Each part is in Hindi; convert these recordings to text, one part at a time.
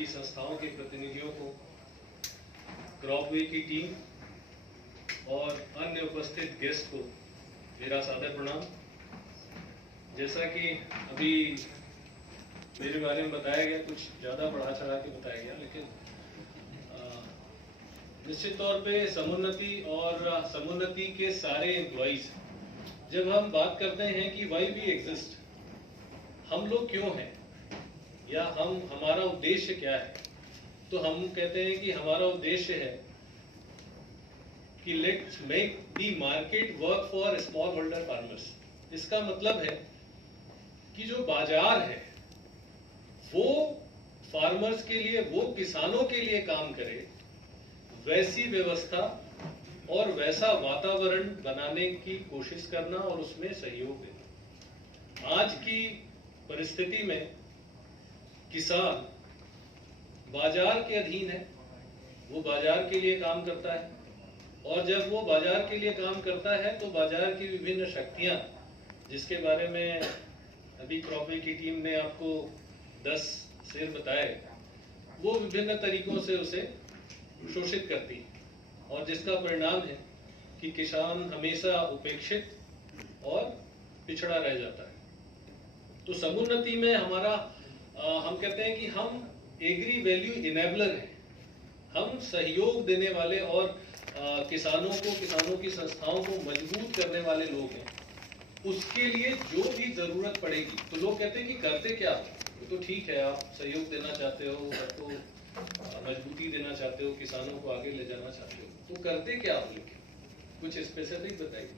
की संस्थाओं के प्रतिनिधियों को, क्रॉपवे की टीम और अन्य उपस्थित गेस्ट को मेरा सादर प्रणाम। जैसा कि अभी मेरे बारे में बताया गया, कुछ ज़्यादा बढ़ा चढ़ा के बताया गया, लेकिन निश्चित तौर पे समुन्नति और समुन्नति के सारे एम्प्लॉइज, जब हम बात करते हैं कि वाई वी एग्जिस्ट, हम लोग क्यों हैं या हमारा उद्देश्य क्या है, तो हम कहते हैं कि हमारा उद्देश्य है कि let's make the market work for small holder farmers. इसका मतलब है कि जो बाजार है वो फार्मर्स के लिए, वो किसानों के लिए काम करे, वैसी व्यवस्था और वैसा वातावरण बनाने की कोशिश करना और उसमें सहयोग देना। आज की परिस्थिति में किसान बाजार के अधीन है, वो बाजार के लिए काम करता है, और जब वो बाजार के लिए काम करता है तो बाजार की विभिन्न शक्तियां, जिसके बारे में अभी क्रॉपवे की टीम ने आपको 10 शेर बताए, वो विभिन्न तरीकों से उसे शोषित करती है, और जिसका परिणाम है कि किसान हमेशा उपेक्षित और पिछड़ा रह जाता है। तो समुन्नति में हमारा हम कहते हैं कि हम एग्री वैल्यू इनेबलर हैं, हम सहयोग देने वाले और किसानों को, किसानों की संस्थाओं को मजबूत करने वाले लोग हैं। उसके लिए जो भी जरूरत पड़ेगी, तो लोग कहते हैं कि करते क्या हो, तो ठीक है, आप सहयोग देना चाहते हो, सबको मजबूती देना चाहते हो, किसानों को आगे ले जाना चाहते हो, तो करते क्या हो, लेकिन कुछ स्पेसिफिक बताइए।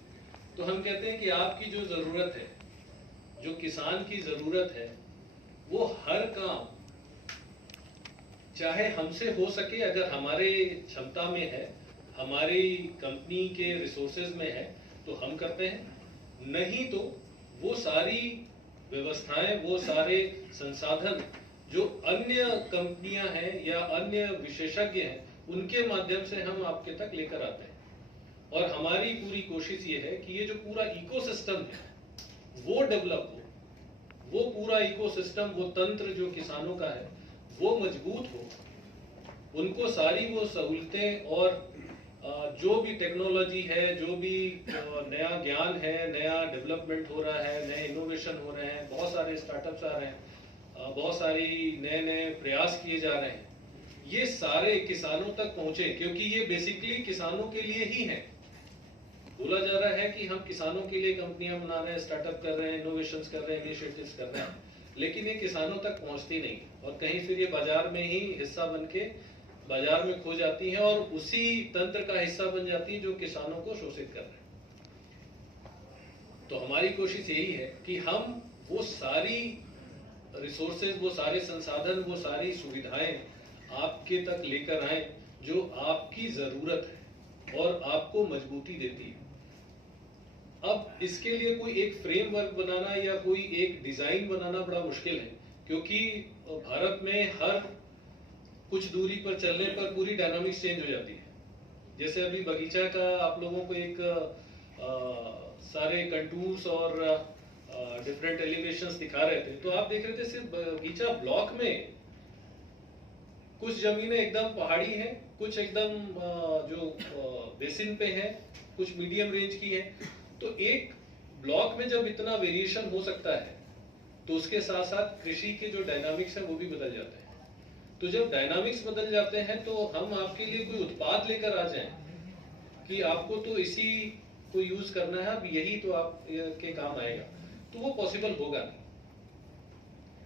तो हम कहते हैं कि आपकी जो जरूरत है, जो किसान की जरूरत है, वो हर काम चाहे हमसे हो सके, अगर हमारे क्षमता में है, हमारी कंपनी के रिसोर्सेज में है तो हम करते हैं, नहीं तो वो सारी व्यवस्थाएं, वो सारे संसाधन जो अन्य कंपनियां हैं या अन्य विशेषज्ञ हैं, उनके माध्यम से हम आपके तक लेकर आते हैं। और हमारी पूरी कोशिश ये है कि ये जो पूरा इकोसिस्टम है वो डेवलप हो, वो पूरा इकोसिस्टम, वो तंत्र जो किसानों का है वो मजबूत हो, उनको सारी वो सहूलतें और जो भी टेक्नोलॉजी है, जो भी नया ज्ञान है, नया डेवलपमेंट हो रहा है, नए इनोवेशन हो रहे हैं, बहुत सारे स्टार्टअप्स आ रहे हैं, बहुत सारी नए नए प्रयास किए जा रहे हैं, ये सारे किसानों तक पहुंचे, क्योंकि ये बेसिकली किसानों के लिए ही है। बोला जा रहा है कि हम किसानों के लिए कंपनियां बना रहे हैं, स्टार्टअप कर रहे हैं, इनोवेशंस कर रहे हैं, इनिशिएटिव्स कर रहे हैं, लेकिन ये किसानों तक पहुंचती नहीं, और कहीं फिर ये बाजार में ही हिस्सा बन के बाजार में खो जाती है और उसी तंत्र का हिस्सा बन जाती है जो किसानों को शोषित कर रहे हैं। तो हमारी कोशिश यही है कि हम वो सारी रिसोर्सेज, वो सारे संसाधन, वो सारी सुविधाएं आपके तक लेकर आए जो आपकी जरूरत है और आपको मजबूती देती है। अब इसके लिए कोई एक फ्रेमवर्क बनाना या कोई एक डिजाइन बनाना बड़ा मुश्किल है, क्योंकि भारत में हर कुछ दूरी पर चलने पर पूरी डायनामिक्स चेंज हो जाती है। जैसे अभी बगीचा का आप लोगों को एक सारे कंटूर्स और डिफरेंट एलिवेशंस दिखा रहे थे, तो आप देख रहे थे सिर्फ बगीचा ब्लॉक में कुछ जमीनें एकदम पहाड़ी हैं, कुछ एकदम जो बेसिन पे है, कुछ मीडियम रेंज की है। तो एक ब्लॉक में जब इतना वेरिएशन हो सकता है, तो उसके साथ साथ कृषि के जो डायनामिक्स है वो भी बदल जाते हैं। तो जब डायनामिक्स बदल जाते हैं तो हम आपके लिए कोई उत्पाद लेकर आ जाएं कि आपको तो इसी को यूज करना है, अब यही तो आप के काम आएगा, तो वो पॉसिबल होगा नहीं,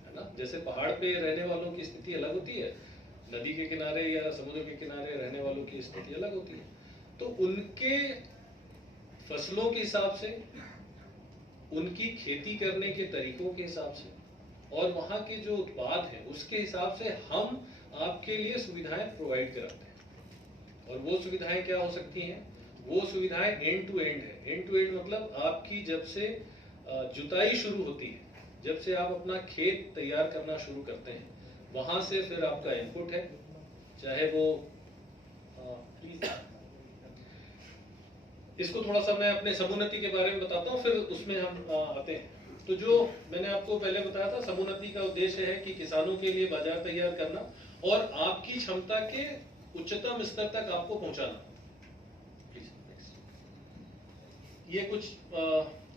है ना। जैसे पहाड़ पे रहने वालों की स्थिति अलग होती है, नदी के किनारे या समुद्र के किनारे रहने वालों की स्थिति अलग होती है। तो उनके फसलों के हिसाब से, उनकी खेती करने के तरीकों के हिसाब से और वहां के जो उत्पाद है उसके हिसाब से हम आपके लिए सुविधाएं प्रोवाइड कराते हैं। और वो सुविधाएं क्या हो सकती हैं? वो सुविधाएं एंड टू एंड है। एंड टू एंड मतलब आपकी जब से जुताई शुरू होती है, जब से आप अपना खेत तैयार करना शुरू करते हैं, वहां से फिर आपका इनपुट है, चाहे वो प्लीज इसको थोड़ा सा मैं अपने समुन्नति के बारे में बताता हूँ, फिर उसमें हम आते हैं। तो जो मैंने आपको पहले बताया था, समुन्नति का उद्देश्य है कि किसानों के लिए बाजार तैयार करना और आपकी क्षमता के उच्चतम स्तर तक आपको पहुंचाना। ये कुछ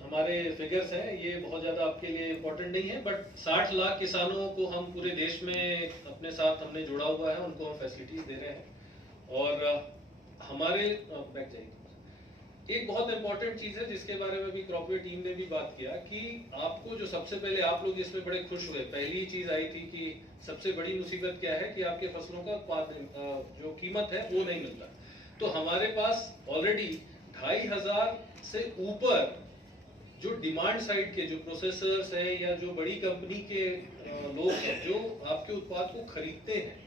हमारे फिगर्स हैं, ये बहुत ज़्यादा आपके लिए इम्पोर्टेंट नहीं है, बट 60 लाख किसानों को हम पूरे देश में अपने साथ हमने जुड़ा हुआ है, उनको हम फैसिलिटीज दे रहे हैं। और हमारे बैक जाइए, एक बहुत इंपॉर्टेंट चीज़ है जिसके बारे में भी क्रॉपवे टीम ने भी बात किया कि आपको जो सबसे पहले आप लोग इसमें बड़े खुश हुए, पहली चीज़ आई थी कि सबसे बड़ी मुसीबत क्या है कि आपके फसलों का जो कीमत है वो नहीं मिलता। तो हमारे पास ऑलरेडी 2500 से ऊपर जो डिमांड साइड के जो प्रोसेसर्स हैं या जो बड़ी कंपनी के लोग हैं जो आपके उत्पाद को खरीदते हैं,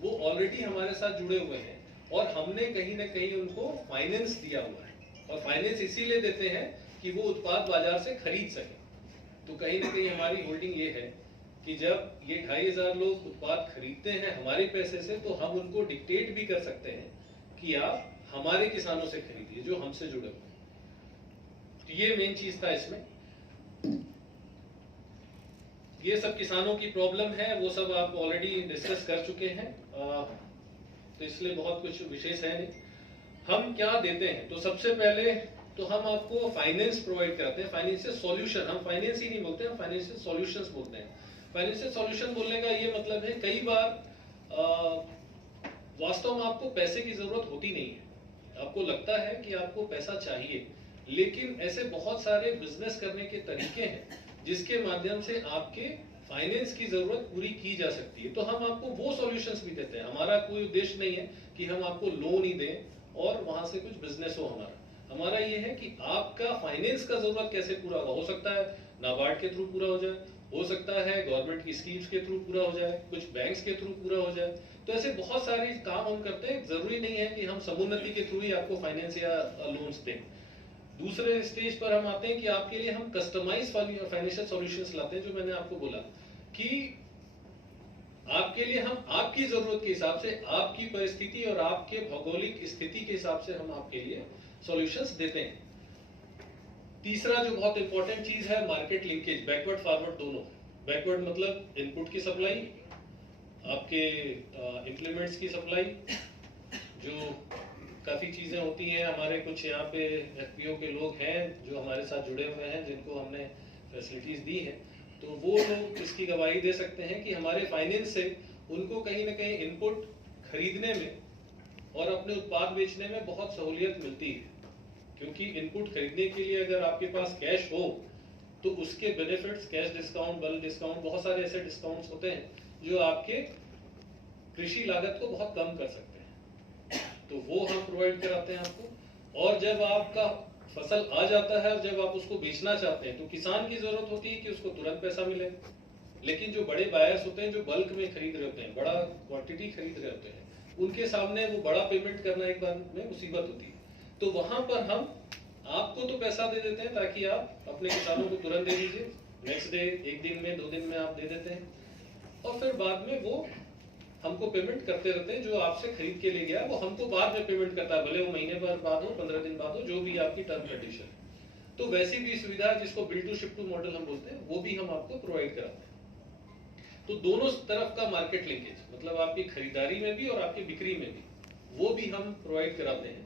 वो ऑलरेडी हमारे साथ जुड़े हुए हैं और हमने कहीं ना कहीं उनको फाइनेंस दिया हुआ है। और फाइनेंस इसीलिए देते हैं कि वो उत्पाद बाजार से खरीद सके। तो कहीं ना कहीं हमारी होल्डिंग ये है कि जब ये 2500 लोग उत्पाद खरीदते हैं हमारे पैसे से, तो हम उनको डिक्टेट भी कर सकते हैं कि आप हमारे किसानों से खरीदिए जो हमसे जुड़े हुए हैं। तो ये मेन चीज था इसमें। ये सब किसानों की प्रॉब्लम है, वो सब आप ऑलरेडी डिस्कस कर चुके हैं, तो इसलिए बहुत कुछ विशेष है नहीं। हम क्या देते हैं, तो सबसे पहले तो हम आपको फाइनेंस प्रोवाइड कराते हैं, फाइनेंशियल सॉल्यूशन। हम फाइनेंस ही नहीं बोलते, हम फाइनेंशियल सॉल्यूशंस बोलते हैं। फाइनेंशियल सॉल्यूशन बोलने का ये मतलब है, कई बार वास्तव में आपको पैसे की जरूरत होती नहीं है, आपको लगता है कि आपको पैसा चाहिए, लेकिन ऐसे बहुत सारे बिजनेस करने के तरीके हैं जिसके माध्यम से आपके फाइनेंस की जरूरत पूरी की जा सकती है। तो हम आपको वो सॉल्यूशंस भी देते हैं। हमारा कोई उद्देश्य नहीं है कि हम आपको लोन ही दें और वहां से कुछ बिजनेस हो। हमारा ये है कि आपका फाइनेंस का जरूरत कैसे पूरा हो सकता है, नाबार्ड के थ्रू पूरा हो जाए, हो सकता है गवर्नमेंट की स्कीम्स के थ्रू पूरा हो जाए, कुछ बैंक्स के थ्रू पूरा हो जाए। तो ऐसे बहुत सारे काम हम करते हैं। जरूरी नहीं है कि हम समुन्नति के थ्रू ही आपको फाइनेंस या लोन्स दें। दूसरे स्टेज पर हम आते हैं कि आपके लिए हम कस्टमाइज फाइनेंशियल सॉल्यूशंस लाते हैं, जो मैंने आपको बोला कि आपके लिए हम आपकी जरूरत के हिसाब से, आपकी परिस्थिति और आपके भौगोलिक स्थिति के हिसाब से हम आपके लिए सॉल्यूशंस देते हैं। तीसरा जो बहुत इंपॉर्टेंट चीज है, मार्केट लिंकेज, बैकवर्ड फॉरवर्ड दोनों। बैकवर्ड मतलब इनपुट की सप्लाई, आपके इंप्लीमेंट्स की सप्लाई, जो काफी चीजें होती हैं। हमारे कुछ यहाँ पे एफपीओ के लोग हैं जो हमारे साथ जुड़े हुए हैं, जिनको हमने फैसिलिटीज दी हैं, तो वो लोग इसकी गवाही दे सकते हैं कि हमारे फाइनेंस से उनको कहीं ना कहीं इनपुट खरीदने में और अपने उत्पाद बेचने में बहुत सहूलियत मिलती है। क्योंकि इनपुट खरीदने के लिए अगर आपके पास कैश हो तो उसके benefits, cash discount, bulk discount, बहुत सारे ऐसे डिस्काउंट्स होते हैं जो आपके कृषि लागत को बहुत कम कर सकते हैं। तो वो हम प्रोवाइड कराते हैं आपको। और जब आपका फसल आ जाता है और जब आप उसको बेचना चाहते हैं, तो किसान की जरूरत होती है कि उसको तुरंत पैसा मिले। लेकिन जो बड़े बायर्स होते हैं, जो बल्क में खरीद रहे होते हैं, बड़ा क्वांटिटी खरीद रहे होते हैं, उनके सामने वो बड़ा पेमेंट करना एक बार में मुसीबत होती है। तो वहां पर हम आपको तो पैसा दे देते हैं ताकि आप अपने किसानों को तुरंत दे दीजिए, नेक्स्ट डे, एक दिन में, 2 दिन में आप दे देते हैं, और फिर बाद में वो हमको पेमेंट करते रहते हैं। जो आपसे खरीद के ले गया वो हमको बाद में पेमेंट करता है, भले वो महीने भर बाद हो, 15 दिन बाद हो, जो भी आपकी टर्म कंडीशन है। तो वैसी भी सुविधा जिसको build to ship to model हम बोलते हैं, वो भी हम आपको प्रोवाइड कराते हैं। तो दोनों तरफ का मार्केट लिंकेज, मतलब आपकी खरीदारी में भी और आपकी बिक्री में भी, वो भी हम प्रोवाइड कराते हैं।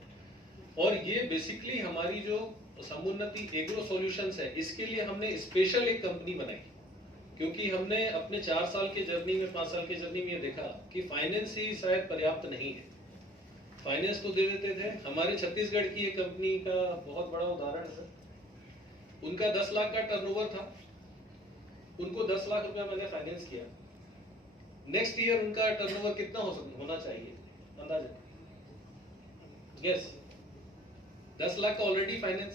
और ये बेसिकली हमारी जो समुन्नति एग्रो सॉल्यूशंस है, इसके लिए हमने स्पेशल एक कंपनी बनाई, क्योंकि हमने अपने 4 साल के जर्नी में, 5 साल के जर्नी में ये देखा कि फाइनेंस ही शायद पर्याप्त नहीं है। फाइनेंस तो दे देते थे। हमारे छत्तीसगढ़ की एक कंपनी का बहुत बड़ा उदाहरण है। उनका 10 लाख का टर्नओवर था, उनको 10 लाख रुपया मैंने फाइनेंस किया। नेक्स्ट ईयर उनका टर्नओवर कितना होना चाहिए अंदाजा? यस, 10 लाख का ऑलरेडी फाइनेंस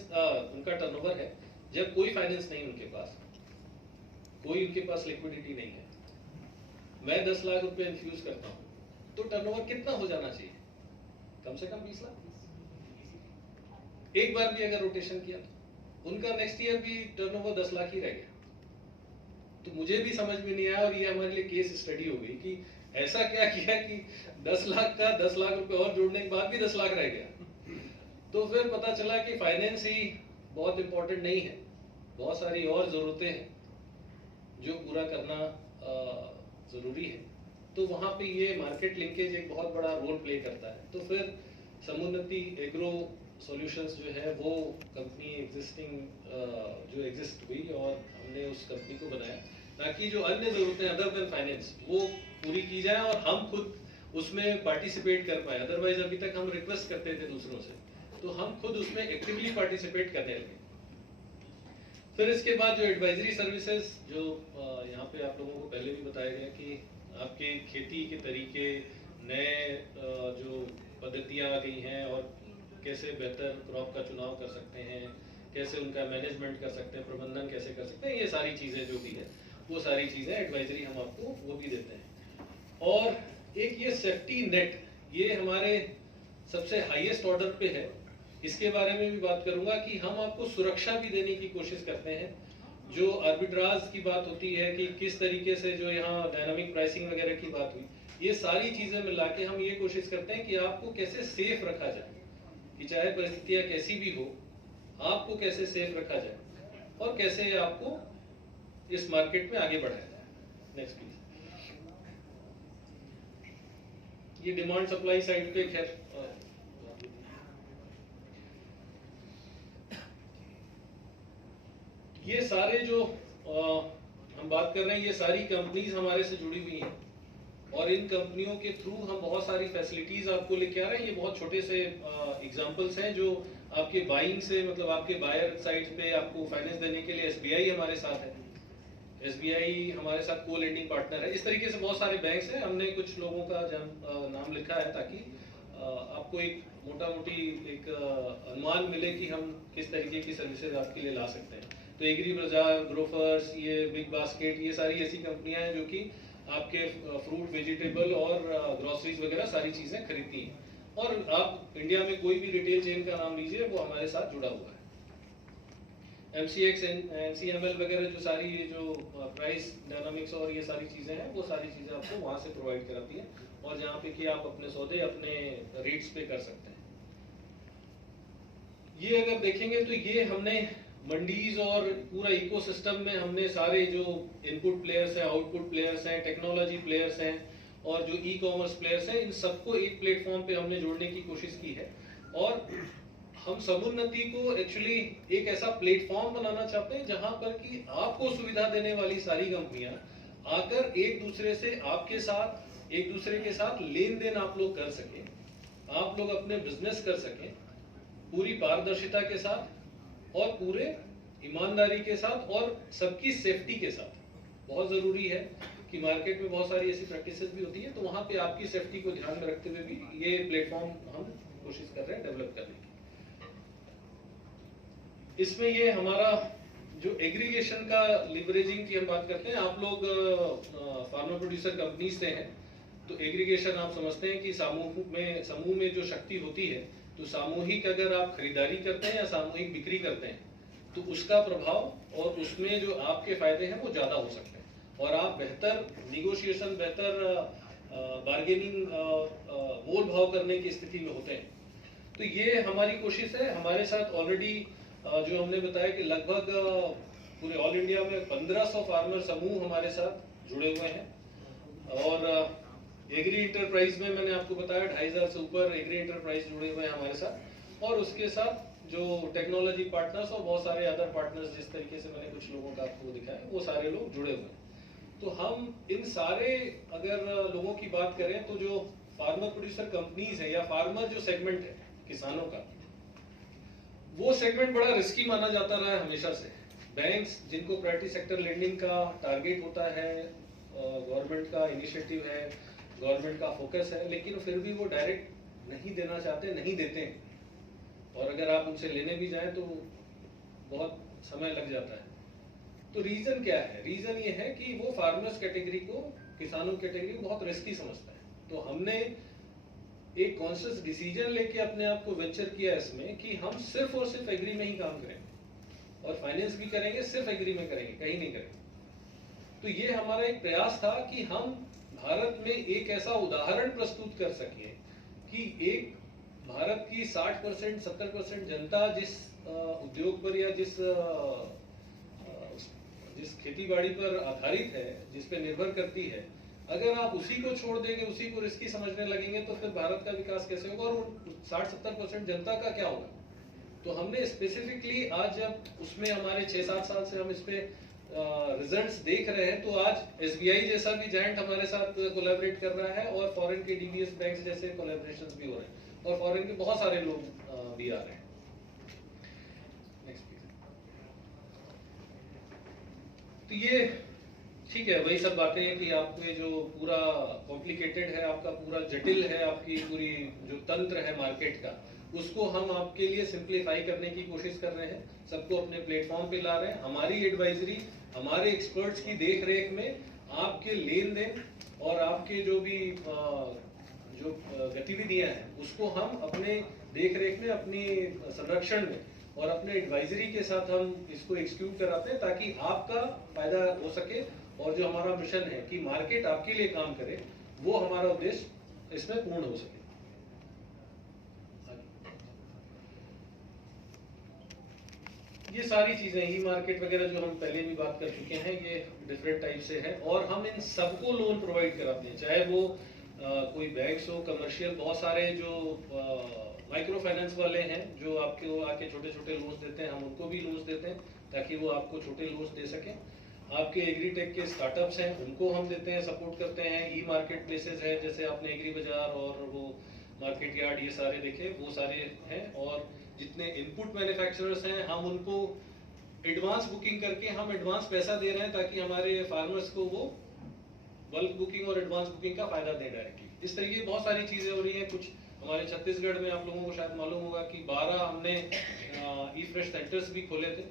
उनका टर्नओवर है, जब कोई फाइनेंस नहीं उनके पास, कोई उनके पास लिक्विडिटी नहीं है, मैं 10 लाख रुपए इन्फ्यूज करता हूं, तो टर्नओवर कितना हो जाना चाहिए? कम से कम 20 लाख। एक बार भी अगर रोटेशन किया तो उनका नेक्स्ट ईयर भी टर्नओवर 10 लाख ही रह गया। तो मुझे भी समझ में नहीं आया, और ये हमारे लिए केस स्टडी हो गई कि ऐसा क्या किया कि 10 लाख का 10 लाख रुपए और जोड़ने के बाद भी 10 लाख रह गया। तो फिर पता चला कि फाइनेंस ही बहुत इंपॉर्टेंट नहीं है, बहुत सारी और जरूरतें हैं जो पूरा करना जरूरी है। तो वहाँ पे ये मार्केट लिंकेज एक बहुत बड़ा रोल प्ले करता है। तो फिर समुन्नति एग्रो सॉल्यूशंस जो है वो कंपनी एग्जिस्टिंग जो एग्जिस्ट हुई और हमने उस कंपनी को बनाया ताकि जो अन्य जरूरतें अदर देन फाइनेंस वो पूरी की जाए और हम खुद उसमें पार्टिसिपेट कर पाए। अदरवाइज अभी तक हम रिक्वेस्ट करते थे दूसरों से, तो हम खुद उसमें एक्टिवली पार्टिसिपेट करने लगे। फिर इसके बाद जो एडवाइजरी सर्विसेज जो यहाँ पे आप लोगों को पहले भी बताया गया कि आपके खेती के तरीके नए जो पद्धतियाँ आ गई हैं और कैसे बेहतर क्रॉप का चुनाव कर सकते हैं, कैसे उनका मैनेजमेंट कर सकते हैं, प्रबंधन कैसे कर सकते हैं, ये सारी चीज़ें जो भी है वो सारी चीज़ें एडवाइजरी हम आपको वो भी देते हैं। और एक ये सेफ्टी नेट, ये हमारे सबसे हाईएस्ट ऑर्डर पे है। इसके बारे में भी बात करूंगा कि हम आपको सुरक्षा भी देने की कोशिश करते हैं। जो आर्बिट्राज की बात होती है कि किस तरीके से जो यहाँ डायनामिक प्राइसिंग वगैरह की बात हुई, ये सारी चीजें मिला के हम ये कोशिश करते हैं कि आपको कैसे सेफ रखा जाए, कि चाहे परिस्थितियां कैसी भी हो आपको कैसे सेफ रखा जाए और कैसे आपको इस मार्केट में आगे बढ़ाया जाए। Next please. ये डिमांड सप्लाई साइड पे खैर ये सारे जो हम बात कर रहे हैं, ये सारी कंपनीज हमारे से जुड़ी हुई हैं और इन कंपनियों के थ्रू हम बहुत सारी फैसिलिटीज आपको लेके आ रहे हैं। ये बहुत छोटे से एग्जांपल्स हैं जो आपके बाइंग से, मतलब आपके बायर साइड पे आपको फाइनेंस देने के लिए एसबीआई हमारे साथ है। एसबीआई हमारे साथ को लेंडिंग पार्टनर है। इस तरीके से बहुत सारे बैंक्स हैं। हमने कुछ लोगों का नाम लिखा है ताकि आपको एक मोटा मोटी एक अनुमान मिले कि हम किस तरीके की सर्विसेज आपके लिए ला सकते हैं। तो एग्री बाजार, ग्रोफर्स, ये बिग बास्केट, ये सारी ऐसी कंपनियां हैं जो कि आपके फ्रूट, वेजिटेबल और ग्रोसरीज वगैरह सारी चीजें खरीदती हैं। और आप इंडिया में कोई भी रिटेल चेन का नाम लीजिए वो हमारे साथ जुड़ा हुआ है। MCX, NCML वगैरह जो सारी ये जो प्राइस डायनामिक्स और ये सारी चीजें हैं वो सारी चीजें आपको वहां से प्रोवाइड कराती है और जहाँ पे कि आप अपने सौदे अपने रेट्स पे कर सकते हैं। ये अगर देखेंगे तो ये हमने मंडीज और पूरा इकोसिस्टम में हमने सारे जो इनपुट प्लेयर्स हैं, आउटपुट प्लेयर्स हैं, टेक्नोलॉजी प्लेयर्स हैं और जो ई कॉमर्स प्लेयर्स हैं, इन सबको एक प्लेटफॉर्म पे हमने जोड़ने की कोशिश की है। और हम समुन्नति को एक्चुअली एक ऐसा प्लेटफॉर्म बनाना चाहते हैं जहां पर कि आपको सुविधा देने वाली सारी कंपनियां आकर एक दूसरे से आपके साथ एक दूसरे के साथ लेन देन आप लोग कर सकें, आप लोग अपने बिजनेस कर सकें पूरी पारदर्शिता के साथ और पूरे ईमानदारी के साथ और सबकी सेफ्टी के साथ। बहुत जरूरी है कि मार्केट में बहुत सारी ऐसी प्रैक्टिसेस भी होती है, तो वहां पे आपकी सेफ्टी को ध्यान में रखते हुए भी ये प्लेटफॉर्म हम कोशिश कर रहे हैं डेवलप करने की। इसमें ये हमारा जो एग्रीगेशन का लिवरेजिंग की हम बात करते हैं, आप लोग फार्मर प्रोड्यूसर कंपनीज से हैं तो एग्रीगेशन आप समझते हैं कि समूह में जो शक्ति होती है, तो सामूहिक अगर आप खरीदारी करते हैं या सामूहिक बिक्री करते हैं तो उसका प्रभाव और उसमें जो आपके फायदे हैं वो ज्यादा हो सकते हैं और आप बेहतर निगोशिएशन, बेहतर बार्गेनिंग, मोल भाव करने की स्थिति में होते हैं। तो ये हमारी कोशिश है। हमारे साथ ऑलरेडी जो हमने बताया कि लगभग पूरे ऑल इंडिया में 1500 फार्मर समूह हमारे साथ जुड़े हुए हैं और एग्री इंटरप्राइज में मैंने आपको बताया 2500 से ऊपर एग्री इंटरप्राइज जुड़े हुए हैं हमारे साथ और उसके साथ जो टेक्नोलॉजी पार्टनर्स और बहुत सारे अदर पार्टनर्स, जिस तरीके से मैंने कुछ लोगों का आपको दिखाया, वो सारे लोग जुड़े हुए हैं। तो हम इन सारे अगर लोगों की बात करें तो जो फार्मर प्रोड्यूसर कंपनीज है या फार्मर जो सेगमेंट है किसानों का, वो सेगमेंट बड़ा रिस्की माना जाता रहा है हमेशा से। बैंक्स जिनको प्रायोरिटी सेक्टर लेंडिंग का टारगेट होता है, गवर्नमेंट का इनिशिएटिव है, गवर्नमेंट का फोकस है, लेकिन फिर भी वो डायरेक्ट नहीं देना चाहते, नहीं देते हैं और अगर आप उनसे लेने भी जाएं तो बहुत समय लग जाता है। तो रीजन क्या है? रीजन ये है कि वो फार्मर्स कैटेगरी को, किसानों कैटेगरी को बहुत रिस्की समझता है। तो हमने एक कॉन्शियस डिसीजन लेके अपने आप को वेंचर किया इसमें कि हम सिर्फ और सिर्फ एग्री में ही काम करेंगे और फाइनेंस भी करेंगे, सिर्फ एग्री में करेंगे, कहीं नहीं करेंगे। तो ये हमारा एक प्रयास था कि हम भारत में एक ऐसा उदाहरण प्रस्तुत कर सके कि एक भारत की 60% 70% जनता जिस उद्योग पर या जिस खेती बाड़ी पर आधारित है, जिस पे निर्भर करती है, अगर आप उसी को छोड़ देंगे, उसी को रिस्की समझने लगेंगे, तो फिर भारत का विकास कैसे होगा और 60-70% जनता का क्या होगा? तो हमने स्पेसिफिकली आज जब उसमें हमारे 6-7 साल से हम इस पे रिजल्ट्स देख रहे हैं, तो आज एसबीआई जैसा भी जायंट हमारे साथ कोलैबोरेट कर रहा है और फॉरेन के डीबीएस बैंक्स जैसे कोलैबोरेशंस भी हो रहे हैं और फॉरेन के बहुत सारे लोग भी आ रहे हैं। Next please. तो ये ठीक है, वही सब बातें हैं कि आपको ये जो पूरा कॉम्प्लिकेटेड है, आपका पूरा जटिल है, आपकी पूरी जो तंत्र है मार्केट का, उसको हम आपके लिए सिंप्लीफाई करने की कोशिश कर रहे हैं, सबको अपने प्लेटफॉर्म पे ला रहे हैं। हमारी एडवाइजरी, हमारे एक्सपर्ट्स की देख रेख में आपके लेन देन और आपके जो भी जो गतिविधियां हैं उसको हम अपने देख रेख में, अपनी संरक्षण में और अपने एडवाइजरी के साथ हम इसको एक्सक्यूट कराते हैं ताकि आपका फायदा हो सके और जो हमारा मिशन है कि मार्केट आपके लिए काम करे, वो हमारा उद्देश्य इसमें पूर्ण हो सके। ये सारी चीजें ई मार्केट वगैरह जो हम पहले भी बात कर चुके हैं, ये डिफरेंट टाइप से है और हम इन सबको लोन प्रोवाइड कराते हैं, चाहे वो कोई बैंक्स हो, कमर्शियल, बहुत सारे जो माइक्रो फाइनेंस वाले हैं जो आपको आके छोटे छोटे लोन्स देते हैं, हम उनको भी लोन्स देते हैं ताकि वो आपको छोटे लोन्स दे सकें। आपके एग्रीटेक के स्टार्टअप्स हैं उनको हम देते हैं, सपोर्ट करते हैं। ई मार्केट प्लेसेस है जैसे आपने एग्री बाजार और वो मार्केट यार्ड ये सारे देखे, वो सारे हैं। और जितने इनपुट मैन्युफैक्चरर्स हैं हम उनको एडवांस बुकिंग करके हम एडवांस पैसा दे रहे हैं ताकि हमारे फार्मर्स को वो बल्क बुकिंग और एडवांस बुकिंग का फायदा दे डायरेक्टली। इस तरीके की बहुत सारी चीजें हो रही हैं। कुछ हमारे छत्तीसगढ़ में आप लोगों को शायद मालूम होगा कि 12 हमने ई फ्रेश सेंटर्स भी खोले थे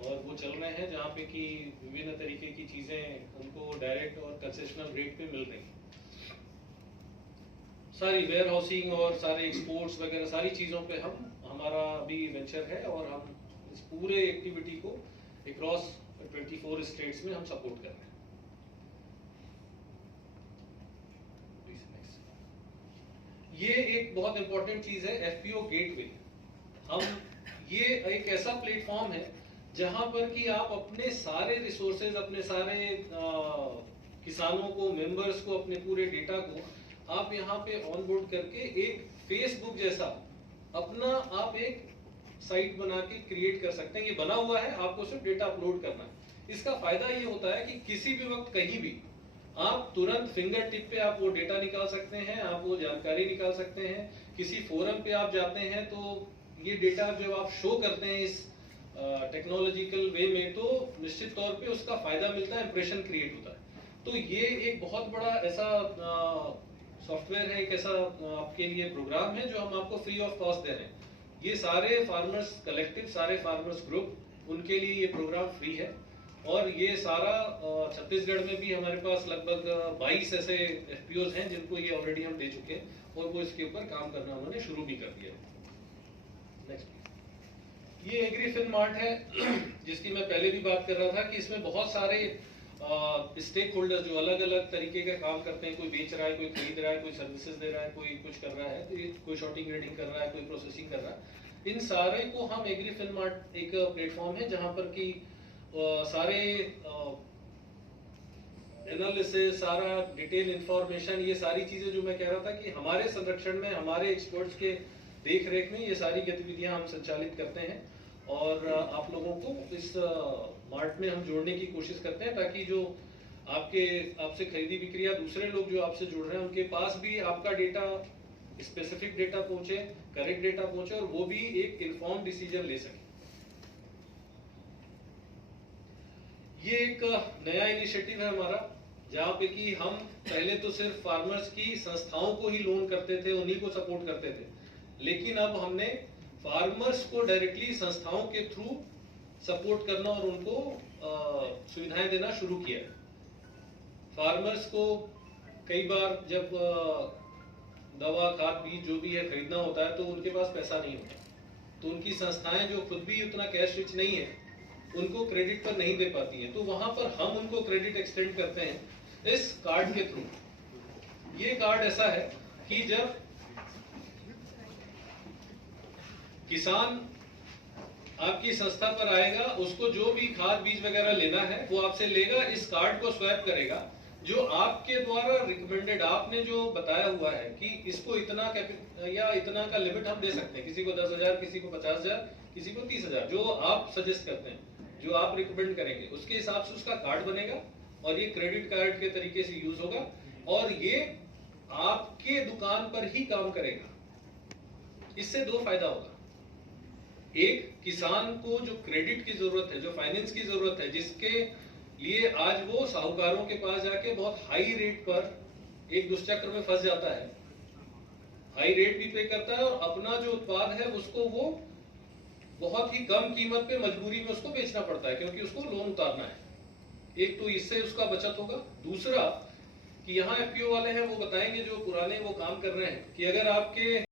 और वो चल रहे हैं जहाँ पे कि विभिन्न तरीके की चीजें उनको डायरेक्ट और कंसेशनल रेट पे मिल रही हैं। सारी वेयर हाउसिंग और सारे एक्सपोर्ट्स वगैरह सारी चीजों पे हमारा भी वेंचर है और हम इस पूरे एक्टिविटी को अक्रॉस 24 स्टेट्स में हम सपोर्ट कर रहे हैं। ये एक बहुत इंपॉर्टेंट चीज है, एफपीओ गेटवे। हम ये एक ऐसा प्लेटफॉर्म है जहां पर कि आप अपने सारे रिसोर्सेज, अपने सारे किसानों को, मेंबर्स को, अपने पूरे डेटा को आप यहाँ पे ऑनबोर्ड करके एक फेसबुक जैसा अपना आप एक साइट बना के क्रिएट कर सकते हैं। ये बना हुआ है, आपको सिर्फ डेटा अपलोड करना है। इसका फायदा ये होता है कि किसी भी वक्त कहीं भी आप तुरंत फिंगर टिप पे आप वो डेटा निकाल सकते हैं, आप वो जानकारी निकाल सकते हैं। किसी फोरम पे आप जाते हैं तो ये डेटा जब आप शो करते हैं इस टेक्नोलॉजिकल वे में, तो निश्चित तौर पे उसका फायदा मिलता है, इंप्रेशन क्रिएट होता है। तो ये एक बहुत बड़ा ऐसा सॉफ्टवेयर है, एक ऐसा आपके लिए प्रोग्राम है जो हम आपको फ्री ऑफ कॉस्ट दे रहे हैं। ये सारे फार्मर्स कलेक्टिव, सारे फार्मर्स ग्रुप, उनके लिए ये प्रोग्राम फ्री है। और ये सारा छत्तीसगढ़ में भी हमारे पास लगभग 22 ऐसे एफपीओज हैं जिनको ये ऑलरेडी हम दे चुके हैं और वो इसके ऊपर काम करना उन्होंने शुरू भी कर दिया है। नेक्स्ट, ये एग्रीफिन मार्ट है जिसकी मैं पहले भी बात कर रहा था कि इसमें बहुत सारे स्टेक होल्डर्स जो अलग अलग तरीके का काम करते हैं, कोई बेच रहा है, कोई खरीद रहा है, कोई सर्विसेज दे रहा है, कोई कुछ कर रहा है, तो कोई शॉर्टिंग ग्रेडिंग कर रहा है, कोई प्रोसेसिंग कर रहा है। इन सारे को हम एग्रीफिन मार्ट एक प्लेटफॉर्म है जहां पर कि सारे एनालिसिस, सारा डिटेल इंफॉर्मेशन, ये सारी चीजें जो मैं कह रहा था कि हमारे संरक्षण में, हमारे एक्सपर्ट्स के देख रेख में ये सारी गतिविधियां हम संचालित करते हैं और आप लोगों को इस मार्ट में हम जोड़ने की कोशिश करते हैं ताकि जो आपसे खरीदी बिक्री या दूसरे लोग जो आपसे जुड़ रहे हैं उनके पास भी आपका डेटा, स्पेसिफिक डेटा पहुंचे, करेक्ट डेटा पहुंचे और वो भी एक इन्फॉर्म डिसीजन ले सके। ये एक नया इनिशिएटिव है हमारा जहाँ पे कि हम पहले तो सिर्फ फार्मर्स की संस्थाओं को ही लोन करते थे, उन्हीं को सपोर्ट करते थे, लेकिन अब हमने फार्मर्स को डायरेक्टली संस्थाओं के थ्रू सपोर्ट करना और उनको सुविधाएं देना शुरू किया है। फार्मर्स को कई बार जब दवा, खाद, बीज जो भी है खरीदना होता है तो उनके पास पैसा नहीं होता, तो उनकी संस्थाएं जो खुद भी उतना कैश रिच नहीं है उनको क्रेडिट पर नहीं दे पाती हैं, तो वहां पर हम उनको क्रेडिट एक्सटेंड करते हैं इस कार्ड के थ्रू। ये कार्ड ऐसा है कि जब किसान आपकी संस्था पर आएगा, उसको जो भी खाद बीज वगैरह लेना है वो आपसे लेगा, इस कार्ड को स्वैप करेगा जो आपके द्वारा रिकमेंडेड, आपने जो बताया हुआ है कि इसको इतना या इतना का लिमिट हम दे सकते हैं, किसी को 10,000, किसी को 50,000, किसी को 30,000, जो आप सजेस्ट करते हैं, जो आप रिकमेंड करेंगे, उसके हिसाब से उसका कार्ड बनेगा और ये क्रेडिट कार्ड के तरीके से यूज होगा और ये आपके दुकान पर ही काम करेगा। इससे दो फायदा होगा। एक, किसान को जो क्रेडिट की जरूरत है, जो फाइनेंस की जरूरत है, जिसके लिए आज वो साहूकारों के पास जाके बहुत हाई रेट पर एक दुष्चक्र में फंस जाता है, हाई रेट भी पे करता है और अपना जो उत्पाद है उसको वो बहुत ही कम कीमत पे मजबूरी में उसको बेचना पड़ता है क्योंकि उसको लोन उतारना है। एक तो इससे उसका बचत होगा। दूसरा कि यहाँ एफपीओ वाले हैं, वो बताएंगे, जो पुराने वो काम कर रहे हैं, कि अगर आपके